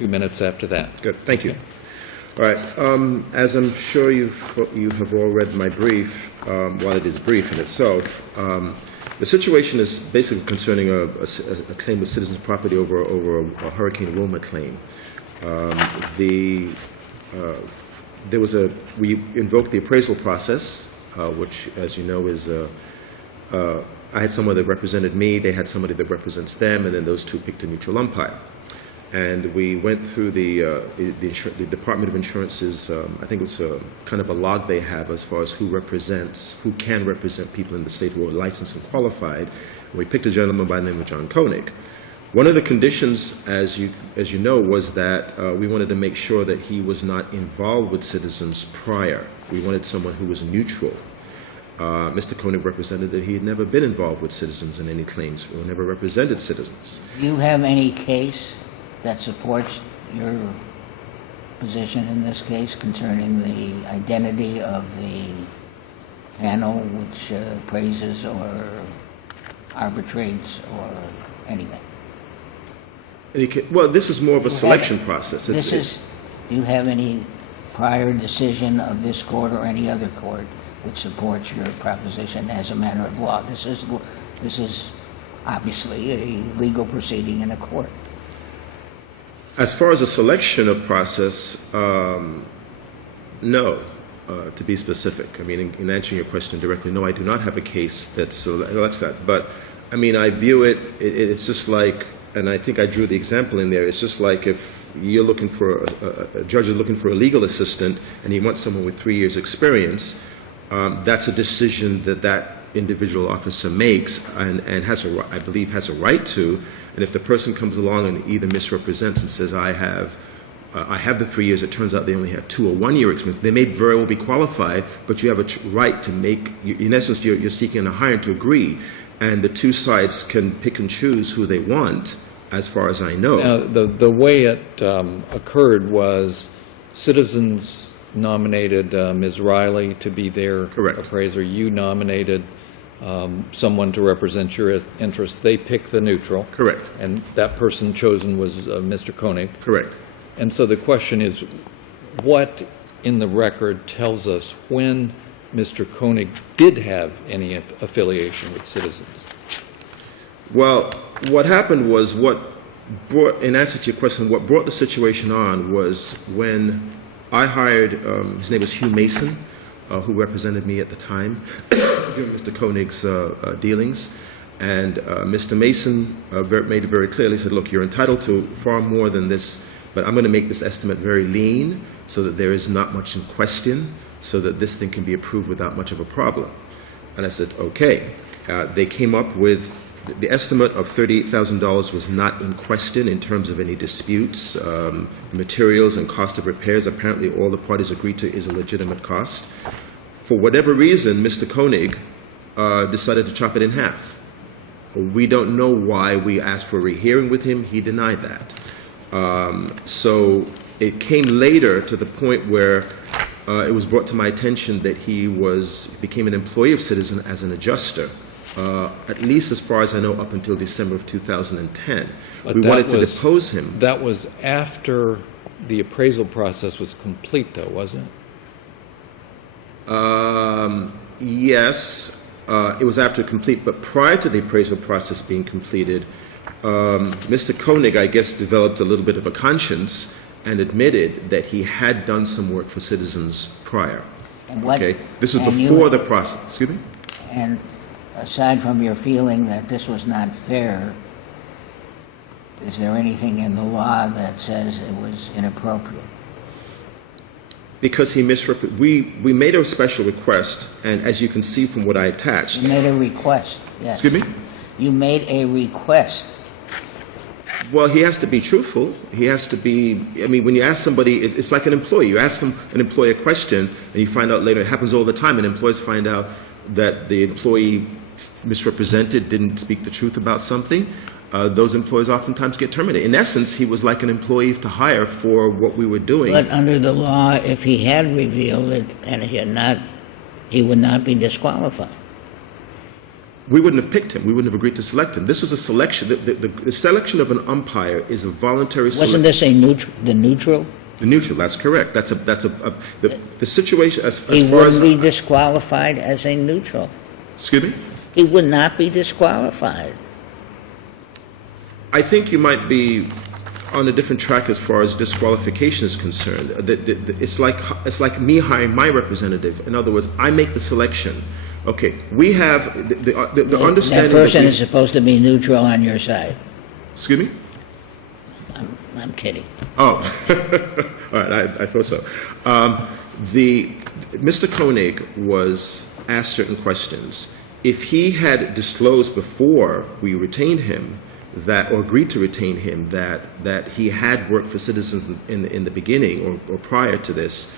2 minutes after that. Good, thank you. All right, as I'm sure you have all read my brief, while it is brief in itself, the situation is basically concerning a claim with Citizens Property over a Hurricane Wilma claim. We invoked the appraisal process, which, as you know, is I had someone that represented me, they had somebody that represents them, and then those two picked a neutral umpire. And we went through the Department of Insurance's, I think it's kind of a log they have as far as who can represent people in the state who are licensed and qualified. And we picked a gentleman by the name of John Koenig. One of the conditions, as you know, was that we wanted to make sure that he was not involved with Citizens prior. We wanted someone who was neutral. Mr. Koenig represented that he had never been involved with Citizens in any claims, or never represented Citizens. Do you have any case that supports your position in this case concerning the identity of the panel which praises or arbitrates or anything? Well, this was more of a selection process. Do you have any prior decision of this court or any other court which supports your proposition as a matter of law? This is obviously a legal proceeding in a court. As far as a selection of process, no, to be specific. I mean, in answering your question directly, no, I do not have a case that selects that. But, I mean, I view it's just like, and I think I drew the example in there, it's just like if you're looking for, a judge is looking for a legal assistant and he wants someone with 3 years' experience, that's a decision that individual officer makes and I believe has a right to. And if the person comes along and either misrepresents and says, I have the 3 years, it turns out they only have 2 or 1 year experience, they may very well be qualified, but you have a right to make, in essence, you're seeking a hire to agree, and the two sides can pick and choose who they want, as far as I know. Now, the way it occurred was Citizens nominated Ms. Riley to be their appraiser. You nominated someone to represent your interests. They picked the neutral. Correct. And that person chosen was Mr. Koenig. Correct. And so the question is, what in the record tells us when Mr. Koenig did have any affiliation with Citizens? Well, what happened was in answer to your question, what brought the situation on was when I hired, his name was Hugh Mason, who represented me at the time during Mr. Koenig's dealings. And Mr. Mason made it very clearly, he said, look, you're entitled to far more than this, but I'm going to make this estimate very lean so that there is not much in question, so that this thing can be approved without much of a problem. And I said, okay. They came up with, the estimate of $38,000 was not in question in terms of any disputes. Materials and cost of repairs, apparently all the parties agreed to is a legitimate cost. For whatever reason, Mr. Koenig decided to chop it in half. We don't know why. We asked for a rehearing with him. He denied that. So it came later to the point where it was brought to my attention that he became an employee of Citizen as an adjuster, at least as far as I know, up until December of 2010. But we wanted to depose him. That was after the appraisal process was complete, though, wasn't it? Yes, it was after complete, but prior to the appraisal process being completed, Mr. Koenig, I guess, developed a little bit of a conscience and admitted that he had done some work for Citizens prior. Okay, this was before the process. Excuse me? And aside from your feeling that this was not fair, is there anything in the law that says it was inappropriate? Because he misrepresented, we made a special request, and as you can see from what I attached. You made a request, yes. Excuse me? You made a request. Well, he has to be truthful. He has to be, I mean, when you ask somebody, it's like an employee. You ask an employee a question, and you find out later, it happens all the time, and employees find out that the employee misrepresented, didn't speak the truth about something. Those employees oftentimes get terminated. In essence, he was like an employee to hire for what we were doing. But under the law, if he had revealed it and he would not be disqualified. we wouldn't have picked him. We wouldn't have agreed to select him. This was a selection. The selection of an umpire is a voluntary selection. Wasn't this the neutral? The neutral, that's correct. The situation as He far as... wouldn't be disqualified as a neutral. Excuse me? He would not be disqualified. I think you might be on a different track as far as disqualification is concerned. It's like me hiring my representative. In other words, I make the selection. Okay, we have the understanding... That person is supposed to be neutral on your side. Excuse me? I'm kidding. Oh, all right, I thought so. Mr. Koenig was asked certain questions. If he had disclosed before we retained him, or agreed to retain him, that he had worked for Citizens in the beginning or prior to this,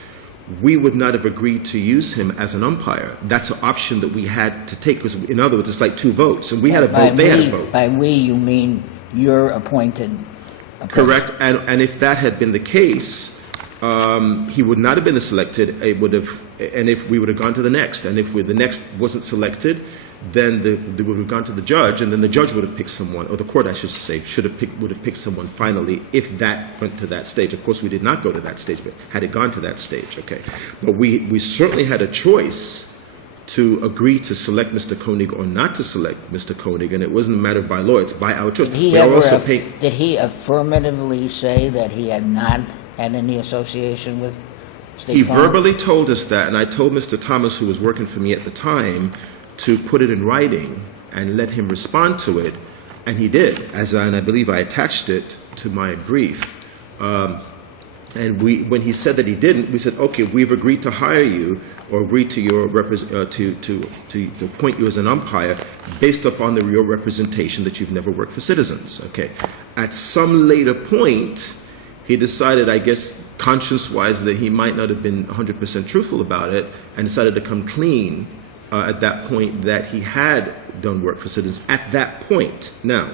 we would not have agreed to use him as an umpire. That's an option that we had to take, because in other words, it's like 2 votes, and we had a vote, they had a vote. By we, you mean you're appointed. Correct, and if that had been the case, he would not have been selected. It would have, and if we would have gone to the next, and if the next wasn't selected, then they would have gone to the judge, and then the judge would have picked someone, or the court, I should say, would have picked someone finally if that went to that stage. Of course, we did not go to that stage, but had it gone to that stage, okay. But we certainly had a choice to agree to select Mr. Koenig or not to select Mr. Koenig, and it wasn't a matter of by law, it's by our choice. Did he affirmatively say that he had not had any association with State Farm? He verbally told us that, and I told Mr. Thomas, who was working for me at the time, to put it in writing and let him respond to it, and he did, and I believe I attached it to my brief. And when he said that he didn't, we said, okay, we've agreed to hire you or agreed to your to appoint you as an umpire based upon your representation that you've never worked for Citizens. Okay. At some later point, he decided, I guess, conscience-wise, that he might not have been 100% truthful about it, and decided to come clean at that point that he had done work for Citizens at that point. Now,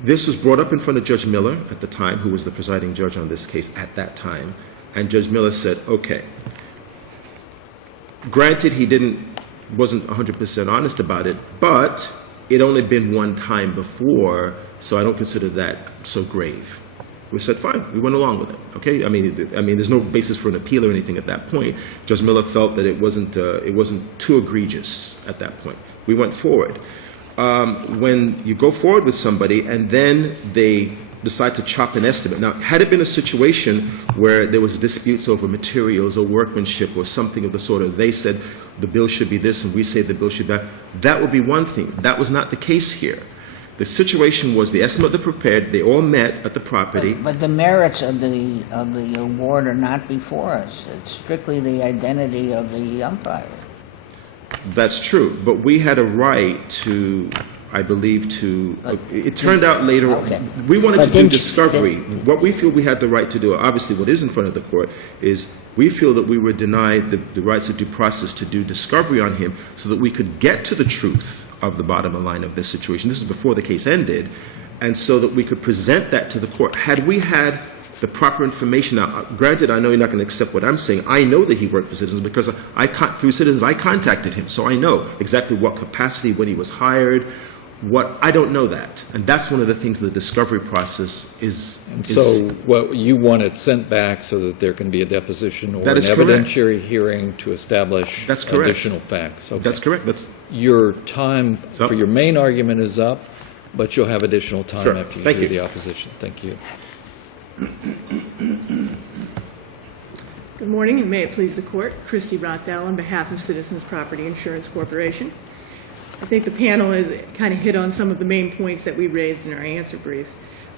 this was brought up in front of Judge Miller at the time, who was the presiding judge on this case at that time, and Judge Miller said, okay, granted he wasn't 100% honest about it, but it only been one time before, so I don't consider that so grave. We said, fine, we went along with it, okay? I mean, there's no basis for an appeal or anything at that point. Judge Miller felt that it wasn't too egregious at that point. We went forward. When you go forward with somebody and then they decide to chop an estimate. Now, had it been a situation where there was disputes over materials or workmanship or something of the sort of, they said the bill should be this and we say the bill should be that, that would be one thing. That was not the case here. The situation was the estimate they prepared, they all met at the property. But the merits of the award are not before us. It's strictly the identity of the umpire. That's true, but we had a right to, I believe, it turned out later, okay. We wanted to do discovery. What we feel we had the right to do, obviously what is in front of the court, is we feel that we were denied the rights of due process to do discovery on him so that we could get to the truth of the bottom line of this situation. This is before the case ended, and so that we could present that to the court. Had we had the proper information, now, granted, I know you're not going to accept what I'm saying. I know that he worked for Citizens because through Citizens, I contacted him, so I know exactly what capacity, when he was hired, I don't know that. And that's one of the things the discovery process is. So what you want it sent back so that there can be a deposition or an evidentiary hearing to establish additional facts. Okay. That's correct. Your time for your main argument is up, but you'll have additional time after you hear the opposition. Thank you. Good morning, and may it please the Court. Christy Rothbell on behalf of Citizens Property Insurance Corporation. I think the panel has kind of hit on some of the main points that we raised in our answer brief.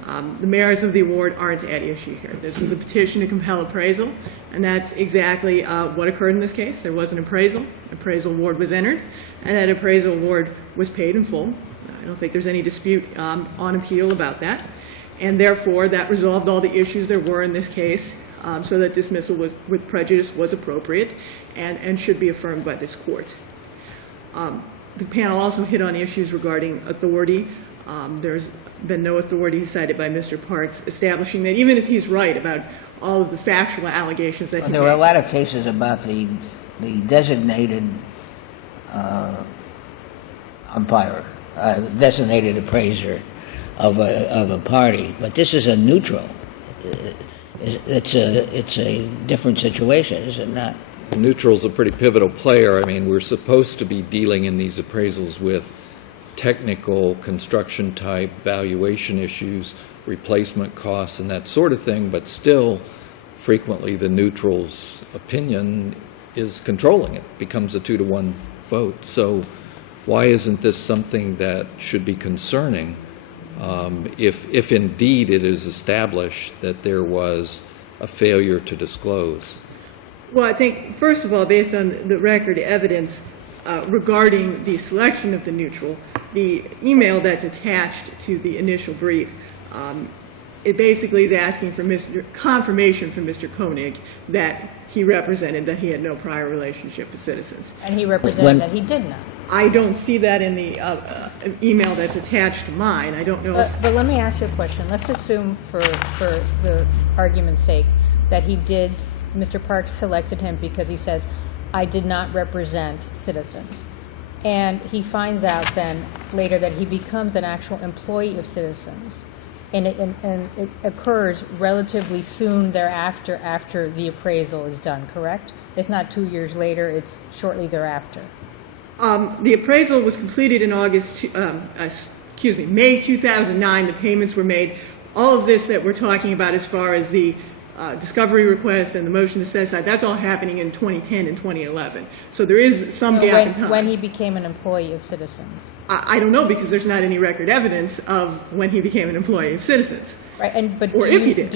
The merits of the award aren't at issue here. This was a petition to compel appraisal, and that's exactly what occurred in this case. There was an appraisal. Appraisal award was entered, and that appraisal award was paid in full. I don't think there's any dispute on appeal about that. And therefore, that resolved all the issues there were in this case, so that dismissal with prejudice was appropriate and should be affirmed by this court. The panel also hit on issues regarding authority. There's been no authority cited by Mr. Parks establishing that even if he's right about all of the factual allegations that he made. There were a lot of cases about the designated umpire, designated appraiser of a party, but this is a neutral. It's a different situation, is it not? Neutral's a pretty pivotal player. I mean, we're supposed to be dealing in these appraisals with technical construction type valuation issues, replacement costs and that sort of thing, but still frequently the neutral's opinion is controlling it, becomes a 2-to-1 vote. So why isn't this something that should be concerning if indeed it is established that there was a failure to disclose? Well, I think, first of all, based on the record evidence regarding the selection of the neutral, the email that's attached to the initial brief, it basically is asking for confirmation from Mr. Koenig that he represented that he had no prior relationship with Citizens. And he represented that he did not. I don't see that in the email that's attached to mine. I don't know. But let me ask you a question. Let's assume for the argument's sake that he did, Mr. Parks selected him because he says, I did not represent Citizens. And he finds out then later that he becomes an actual employee of Citizens. And it occurs relatively soon thereafter, after the appraisal is done, correct? It's not 2 years later, it's shortly thereafter. The appraisal was completed in May 2009. The payments were made. All of this that we're talking about as far as the discovery request and the motion to set aside, that's all happening in 2010 and 2011. So there is some gap in time. When he became an employee of Citizens. I don't know, because there's not any record evidence of when he became an employee of Citizens. Right, but Or if he did.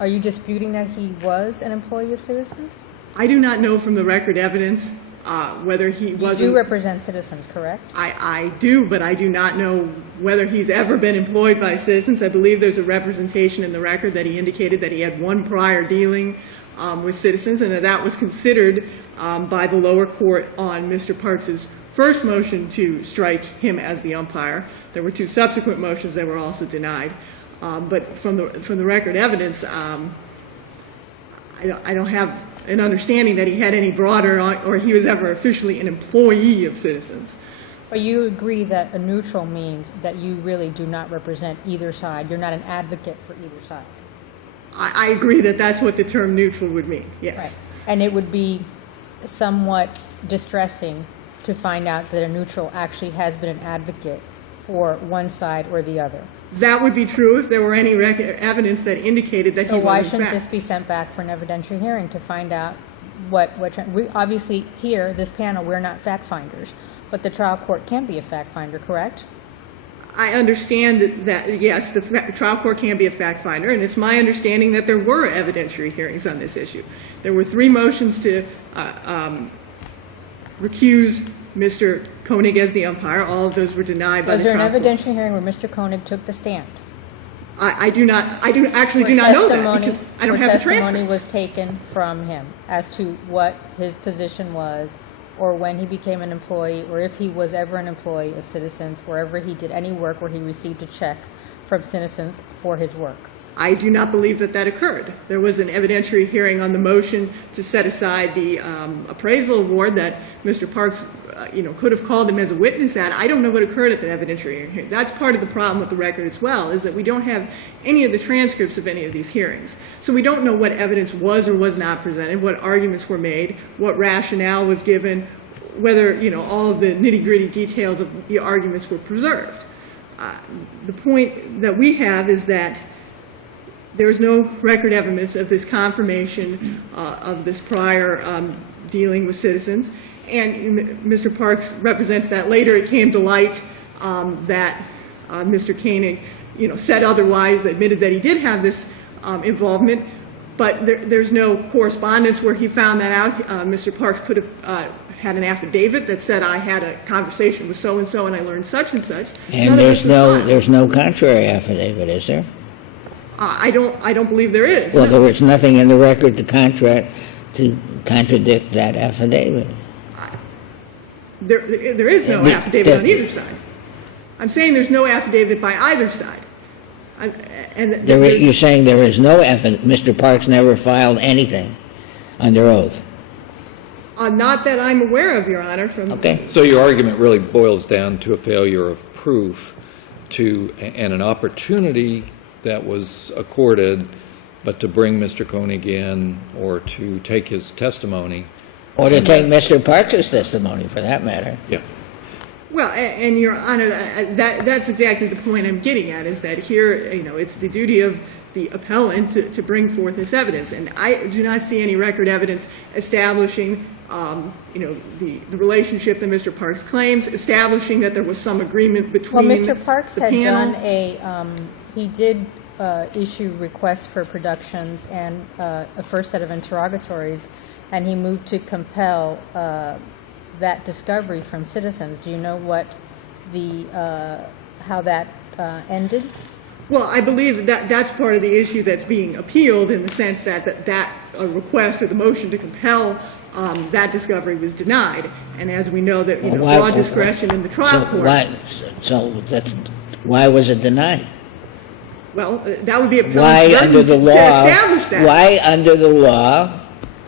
Are you disputing that he was an employee of Citizens? I do not know from the record evidence whether he was. You do represent Citizens, correct? I do, but I do not know whether he's ever been employed by Citizens. I believe there's a representation in the record that he indicated that he had one prior dealing with Citizens, and that was considered by the lower court on Mr. Parks's first motion to strike him as the umpire. There were 2 subsequent motions that were also denied. But from the record evidence, I don't have an understanding that he had any broader, or he was ever officially an employee of Citizens. But you agree that a neutral means that you really do not represent either side. You're not an advocate for either side. I agree that that's what the term neutral would mean, yes. Right. And it would be somewhat distressing to find out that a neutral actually has been an advocate for one side or the other. That would be true if there were any evidence that indicated that he was So why in shouldn't fact. this be sent back for an evidentiary hearing to find out we obviously here, this panel, we're not fact finders, but the trial court can be a fact finder, correct? I understand that, yes, the trial court can be a fact finder, and it's my understanding that there were evidentiary hearings on this issue. There were 3 motions to recuse Mr. Koenig as the umpire. All of those were denied by the trial court. Was there an evidentiary hearing where Mr. Koenig took the stand? I do not know that, because I don't have the transcripts. Testimony was taken from him as to what his position was, or when he became an employee, or if he was ever an employee of Citizens, wherever he did any work where he received a check from Citizens for his work. I do not believe that occurred. There was an evidentiary hearing on the motion to set aside the appraisal award that Mr. Parks, could have called him as a witness at. I don't know what occurred at the evidentiary hearing. That's part of the problem with the record as well, is that we don't have any of the transcripts of any of these hearings. So we don't know what evidence was or was not presented, what arguments were made, what rationale was given, whether, all of the nitty-gritty details of the arguments were preserved. The point that we have is that there is no record evidence of this confirmation of this prior dealing with Citizens. And Mr. Parks represents that later it came to light that Mr. Koenig, said otherwise, admitted that he did have this involvement, but there's no correspondence where he found that out. Mr. Parks could have had an affidavit that said, I had a conversation with so-and-so and I learned such and such. And there's no contrary affidavit, is there? I don't believe there is. Well, there was nothing in the record to contradict that affidavit. There is no affidavit on either side. I'm saying there's no affidavit by either side. You're saying there is no affidavit. Mr. Parks never filed anything under oath. Not that I'm aware of, Your Honor, from... Okay. So your argument really boils down to a failure of proof and an opportunity that was accorded, but to bring Mr. Koenig in or to take his testimony. Or to take Mr. Parks' testimony, for that matter. Yeah. Well, and Your Honor, that's exactly the point I'm getting at, is that here, it's the duty of the appellant to bring forth this evidence. And I do not see any record evidence establishing, the relationship that Mr. Parks claims, establishing that there was some agreement between Well, Mr. Parks the had panel. done he did issue requests for productions and a first set of interrogatories, and he moved to compel that discovery from citizens. Do you know what how that ended? Well, I believe that that's part of the issue that's being appealed, in the sense that request or the motion to compel that discovery was denied. And as we know, that broad discretion in the trial court. Why was it denied? Well, that would be a Why under the law? to establish that. Why under the law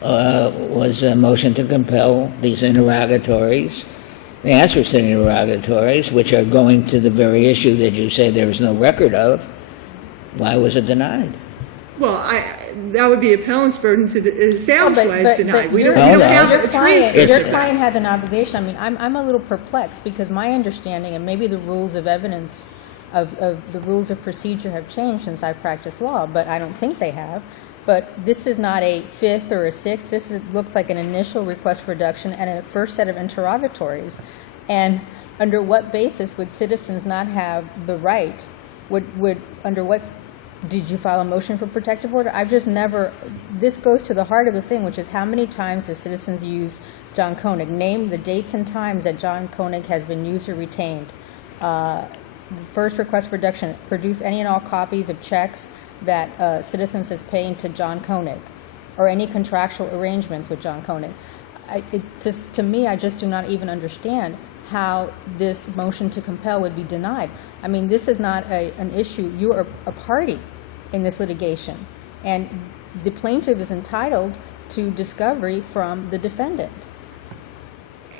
was a motion to compel these interrogatories, the answers to the interrogatories, which are going to the very issue that you say there is no record of? Why was it denied? Well, that would be appellant's burden to establish why it's denied. We don't No, have no. a transcript. Your client has an obligation. I mean, I'm a little perplexed, because my understanding, and maybe the rules of evidence of the rules of procedure have changed since I practiced law, but I don't think they have. But this is not a fifth or a sixth. Looks like an initial request for reduction and a first set of interrogatories. And under what basis would citizens not have the right? Did you file a motion for protective order? I've just never. This goes to the heart of the thing, which is how many times has citizens used John Koenig? Name the dates and times that John Koenig has been used or retained. First request for reduction, produce any and all copies of checks that citizens has paid to John Koenig, or any contractual arrangements with John Koenig. To me, I just do not even understand how this motion to compel would be denied. I mean, this is not an issue. You are a party in this litigation, and the plaintiff is entitled to discovery from the defendant.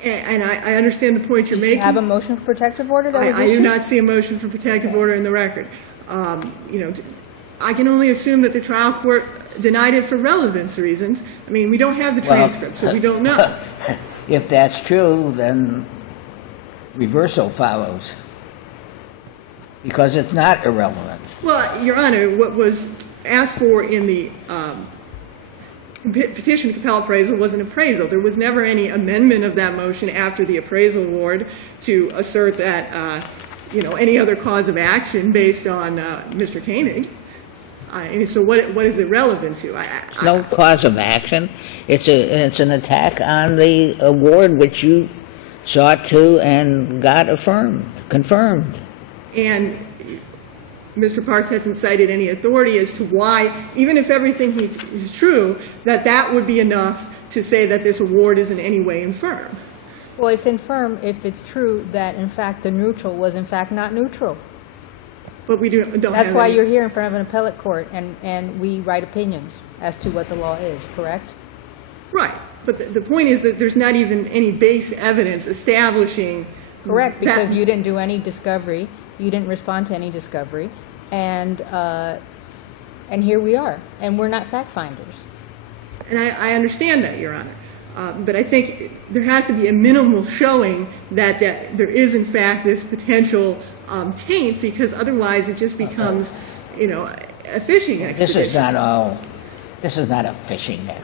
And I understand the point you're Did you making. have a motion for protective order that was I do issued? not see a motion for protective order in the record. I can only assume that the trial court denied it for relevance reasons. I mean, we don't have the transcript, so we don't know. If that's true, then reversal follows, because it's not irrelevant. Well, Your Honor, what was asked for in the petition to compel appraisal was an appraisal. There was never any amendment of that motion after the appraisal award to assert that, any other cause of action based on Mr. Koenig. And so what is it relevant to? No cause of action. It's an attack on the award which you sought to and got confirmed. And Mr. Parks hasn't cited any authority as to why, even if everything is true, that would be enough to say that this award is in any way infirm. Well, it's infirm if it's true that, in fact, the neutral was, in fact, not neutral. But we don't have That's why any- you're here in front of an appellate court, and we write opinions as to what the law is, correct? Right. But the point is that there's not even any base evidence establishing Correct, that- because you didn't do any discovery, you didn't respond to any discovery, and here we are, and we're not fact finders. And I understand that, Your Honor. But I think there has to be a minimal showing that there is, in fact, this potential taint, because otherwise it just becomes, a fishing expedition. This is not a fishing net.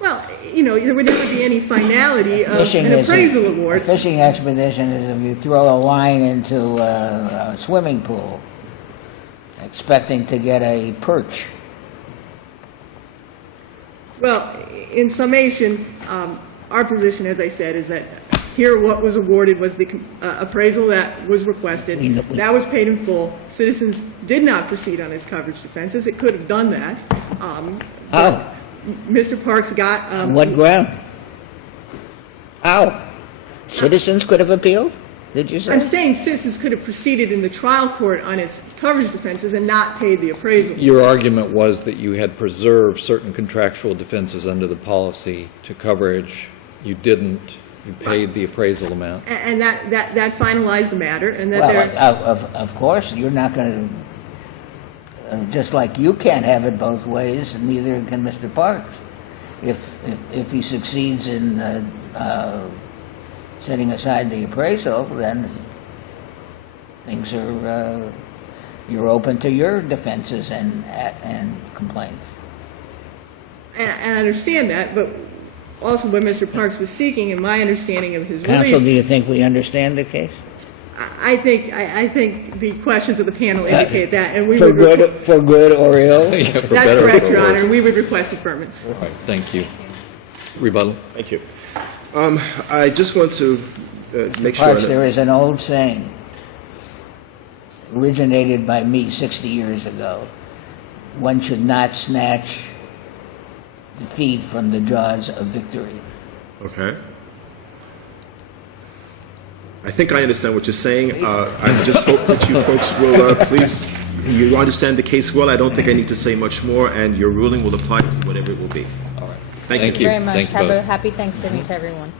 Well, there would never be any finality of Fishing an is appraisal a award. fishing expedition is if you throw a line into a swimming pool expecting to get a perch. Well, in summation, our position, as I said, is that here what was awarded was the appraisal that was requested. That was paid in full. Citizens did not proceed on its coverage defenses. It could have done that. How? Mr. Parks got... On what ground? How? Citizens could have appealed? did you say? I'm saying Citizens could have proceeded in the trial court on its coverage defenses and not paid the appraisal. Your argument was that you had preserved certain contractual defenses under the policy to coverage. You didn't. You paid the appraisal amount. And that finalized the matter, and that Well, of course, you're not going to, just like you can't have it both ways, neither can Mr. Parks. If he succeeds in setting aside the appraisal, then things are, you're open to your defenses and complaints. and I understand that, but also what Mr. Parks was seeking, in my understanding of his Counsel, do relief, you think we understand the case? I think the questions of the panel indicate that, and we For would... good or ill? Yeah, for That's better or correct, for Your Honor, worse. and we would request affirmance. All right, thank you. Rebuttal? Thank you. I just want to make sure Parks, that... there is an old saying, originated by me 60 years ago. One should not snatch defeat from the jaws of victory. Okay. I think I understand what you're saying. I just hope that you folks will, please, you understand the case well. I don't think I need to say much more, and your ruling will apply to whatever it will be. All right. Thank Thank you. you. Very much. Thank you Have a both. happy Thanksgiving to everyone.